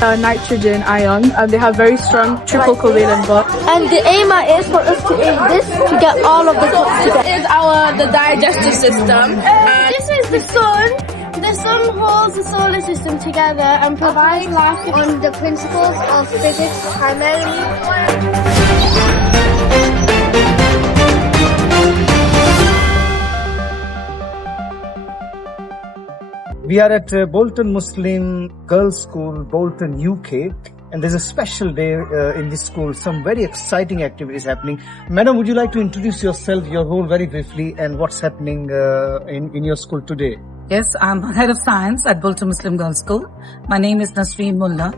Nitrogen ion, and they have very strong triple covalent bonds. And the aim is for us to aim this to get all of the together. This is the digestive system. This is the sun. The sun holds the solar system together and provides life on the principles of physics primarily. We are at Bolton Muslim Girls School, Bolton UK, and there's a special day in this school. Some very exciting activities happening. Madam, would you like to introduce yourself, your role very briefly, and what's happening in your school today? Yes, I'm head of science at Bolton Muslim Girls School. My name is Nasreen Mullah,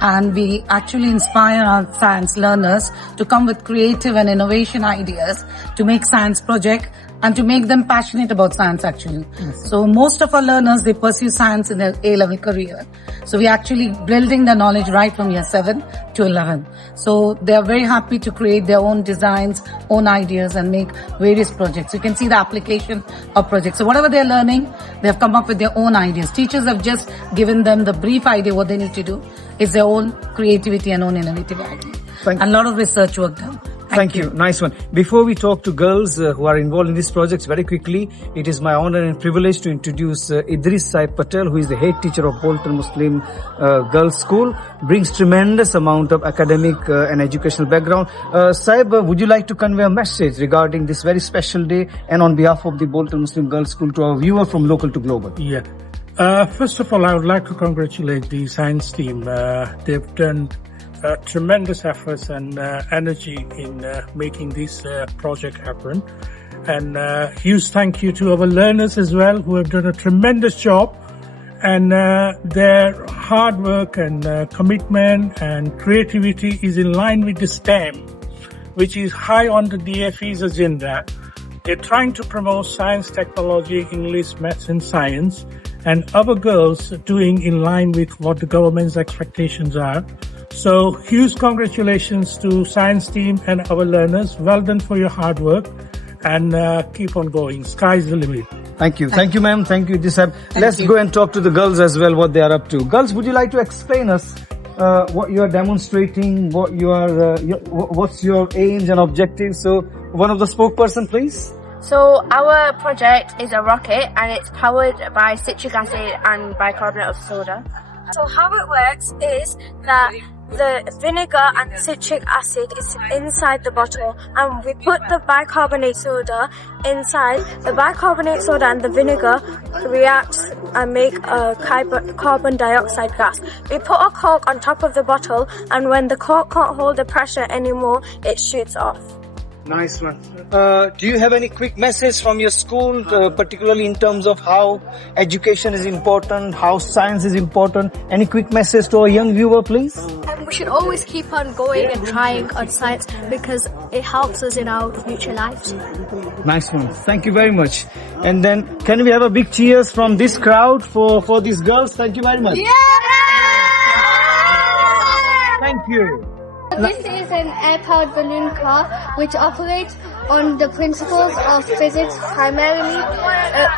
and we actually inspire our science learners to come with creative and innovation ideas to make science project and to make them passionate about science actually. Yes. So most of our learners, they pursue science in their A-level career. So we're actually building their knowledge right from year 7 to 11. So they are very happy to create their own designs, own ideas and make various projects. You can see the application of projects. So whatever they're learning, they have come up with their own ideas. Teachers have just given them the brief idea what they need to do. It's their own creativity and own innovative idea. And a lot of research work done. Thank you. Nice one. Before we talk to girls who are involved in these projects, very quickly, it is my honor and privilege to introduce Idris Saib Patel, who is the head teacher of Bolton Muslim Girls School, brings tremendous amount of academic and educational background. Saib, would you like to convey a message regarding this very special day and on behalf of the Bolton Muslim Girls School to our viewer from local to global? Yeah. First of all, I would like to congratulate the science team. They've done tremendous efforts and energy in making this project happen. And huge thank you to our learners as well, who have done a tremendous job. And their hard work and commitment and creativity is in line with the STEM, which is high on the DFE's agenda. They're trying to promote science, technology, English, maths and science, and our girls are doing in line with what the government's expectations are. So huge congratulations to science team and our learners. Well done for your hard work and keep on going. Sky's the limit. Thank you. Thank you, ma'am. Thank you, Idris Saib. Let's go and talk to the girls as well, what they are up to. Girls, would you like to explain us what you are demonstrating, what you are, what's your aims and objectives? So one of the spokesperson, please. So our project is a rocket and it's powered by citric acid and bicarbonate of soda. So how it works is that the vinegar and citric acid is inside the bottle and we put the bicarbonate soda inside. The bicarbonate soda and the vinegar react and make a carbon dioxide gas. We put a cork on top of the bottle and when the cork can't hold the pressure anymore, it shoots off. Nice one. Do you have any quick message from your school, particularly in terms of how education is important, how science is important? Any quick message to our young viewer, please? We should always keep on going and trying on science because it helps us in our future lives. Nice one. Thank you very much. And then, can we have a big cheers from this crowd for these girls? Thank you very much. Yeah! Thank you. This is an air-powered balloon car which operates on the principles of physics,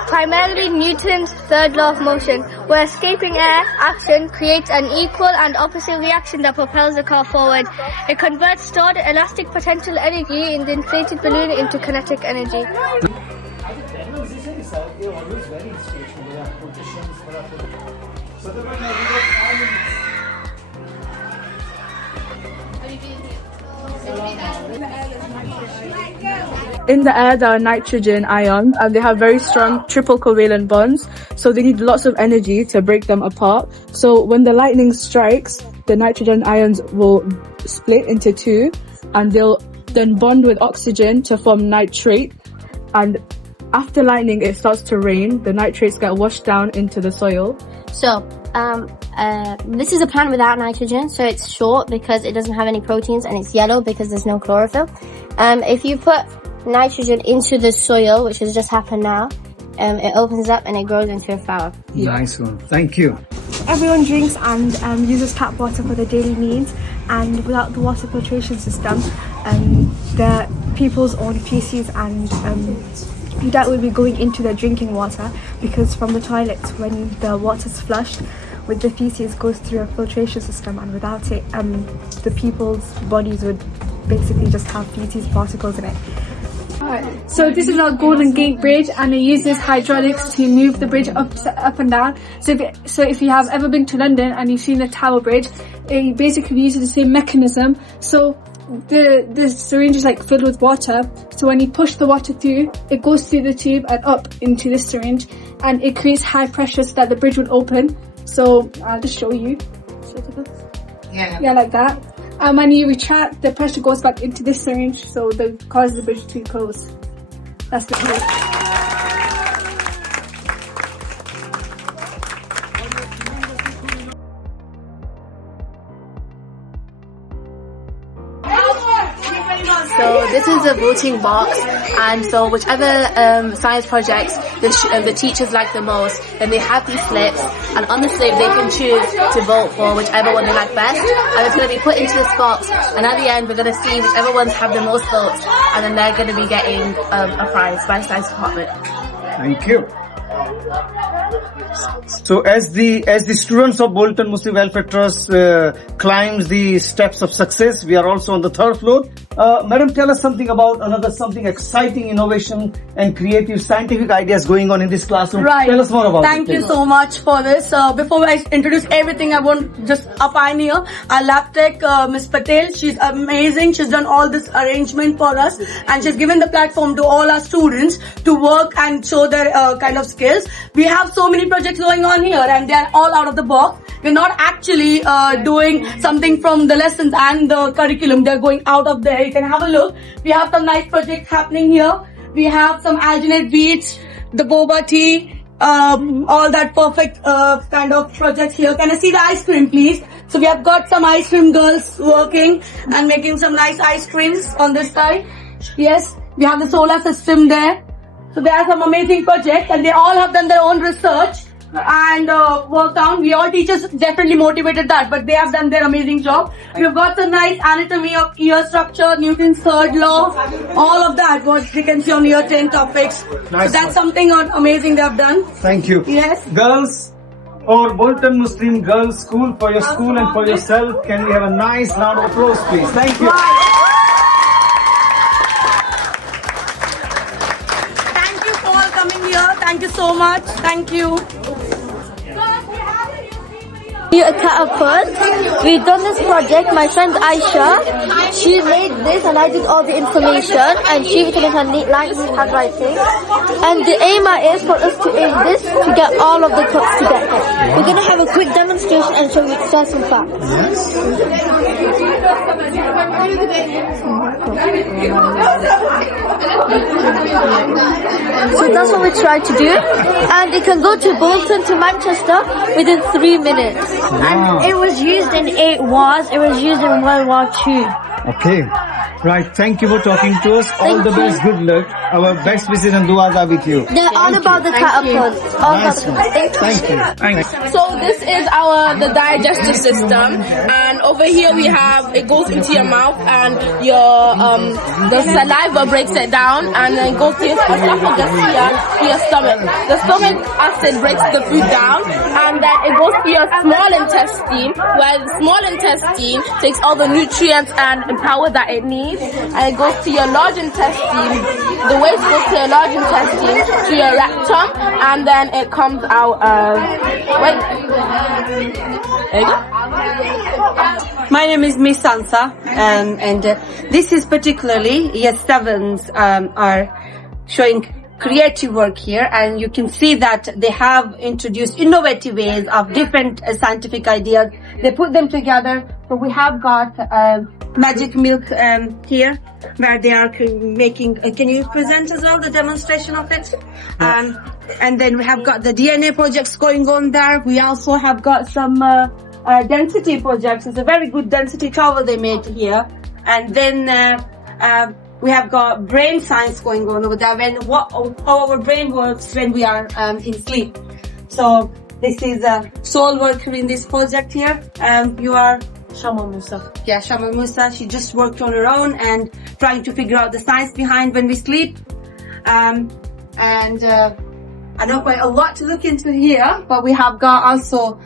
primarily Newton's third law of motion, where escaping air action creates an equal and opposite reaction that propels the car forward. It converts stored elastic potential energy in the inflated balloon into kinetic energy. In the air, there are nitrogen ions, and they have very strong triple covalent bonds. So they need lots of energy to break them apart. So when the lightning strikes, the nitrogen ions will split into two, and they'll then bond with oxygen to form nitrate. And after lightning, it starts to rain. The nitrates get washed down into the soil. So, this is a plant without nitrogen, so it's short because it doesn't have any proteins, and it's yellow because there's no chlorophyll. If you put nitrogen into the soil, which has just happened now, it opens up and it grows into a flower. Nice one. Thank you. Everyone drinks and uses tap water for their daily needs, and without the water filtration system, the people's own feces and that will be going into their drinking water, because from the toilets, when the water's flushed, with the feces goes through a filtration system, and without it, the people's bodies would basically just have feces particles in it. So this is our Golden Gate Bridge, and it uses hydraulics to move the bridge up and down. So if you have ever been to London and you've seen the Tower Bridge, it basically uses the same mechanism. So the syringe is like filled with water. So when you push the water through, it goes through the tube and up into the syringe, and it creates high pressure so that the bridge would open. So I'll just show you. Yeah, like that. And when you retract, the pressure goes back into this syringe, so that causes the bridge to close. That's the case. So this is a voting box, and so whichever science projects the teachers like the most, then they have these slips, and on the slip they can choose to vote for whichever one they like best, and it's going to be put into this box, and at the end we're going to see whichever ones have the most votes, and then they're going to be getting a prize by the science department. Thank you. So as the students of Bolton Muslim Welfare Trust climbs the steps of success, we are also on the third floor. Madam, tell us something about something exciting innovation and creative scientific ideas going on in this classroom. Right. Tell us more about it. Thank you so much for this. Before I introduce everything, I want just a pioneer, our lab tech, Ms. Patel. She's amazing. She's done all this arrangement for us, and she's given the platform to all our students to work and show their kind of skills. We have so many projects going on here, and they are all out of the box. We're not actually doing something from the lessons and the curriculum. They're going out of there. You can have a look. We have some nice projects happening here. We have some alginate beads, the boba tea, all that perfect kind of projects here. Can I see the ice cream, please? So we have got some ice cream girls working and making some nice ice creams on this side. Yes, we have the solar system there. So there are some amazing projects, and they all have done their own research and worked on. We all teachers definitely motivated that, but they have done their amazing job. We've got the nice anatomy of ear structure, Newton's third law, all of that, what we can see on year 10 topics. Nice. So that's something amazing they have done. Thank you. Yes. Girls, or Bolton Muslim Girls School, for your school and for yourself, can we have a nice round of applause, please? Thank you. Thank you for all coming here. Thank you so much. Thank you. A catapult. We've done this project. My friend Aisha, she made this, and I did all the information, and she was doing her neat handwriting. And the aim is for us to aim this to get all of the cups together. We're going to have a quick demonstration and show you certain facts. So that's what we tried to do, and it can go to Bolton to Manchester within 3 minutes. Wow. And it was used in 8 wars. It was used in World War II. Okay. Right. Thank you for talking to us. All the best. Good luck. Our best wishes and duas are with you. They're all about the catapult. Nice one. Thank you. Thanks. So this is the digestive system, and over here we have, it goes into your mouth, and your the saliva breaks it down, and then goes to your esophagus here, to your stomach. The stomach acid breaks the food down, and then it goes to your small intestine, where the small intestine takes all the nutrients and power that it needs, and it goes to your large intestine. The waste goes to your large intestine, to your rectum, and then it comes out My name is Miss Sansa, and this is particularly year 7s are showing creative work here, and you can see that they have introduced innovative ways of different scientific ideas. They put them together. So we have got magic milk here, where they are making. Can you present as well the demonstration of it? And then we have got the DNA projects going on there. We also have got some density projects. It's a very good density towel they made here. And then we have got brain science going on over there, how our brain works when we are in sleep. So this is a sole worker in this project here. You are Shama Musa. Yeah, Shama Musa. She just worked on her own and trying to figure out the science behind when we sleep. And I know quite a lot to look into here, but we have got also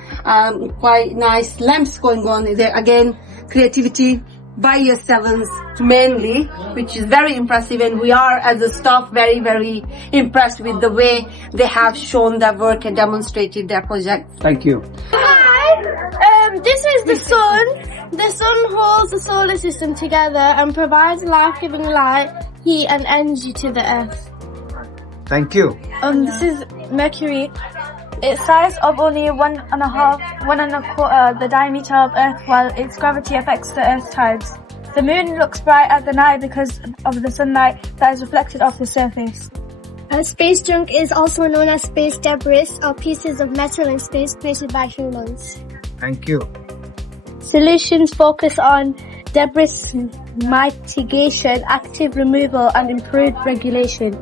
quite nice lamps going on there. Again, creativity by year 7s mainly, which is very impressive, and we are as a staff very, very impressed with the way they have shown their work and demonstrated their project. Thank you. Hi, this is the sun. The sun holds the solar system together and provides life-giving light, heat and energy to the earth. Thank you. This is Mercury. Its size of only 1.25 the diameter of Earth, while its gravity affects the Earth's tides. The moon looks bright at the night because of the sunlight that is reflected off the surface. Space junk is also known as space debris, or pieces of metal in space created by humans. Thank you. Solutions focus on debris mitigation, active removal and improved regulation.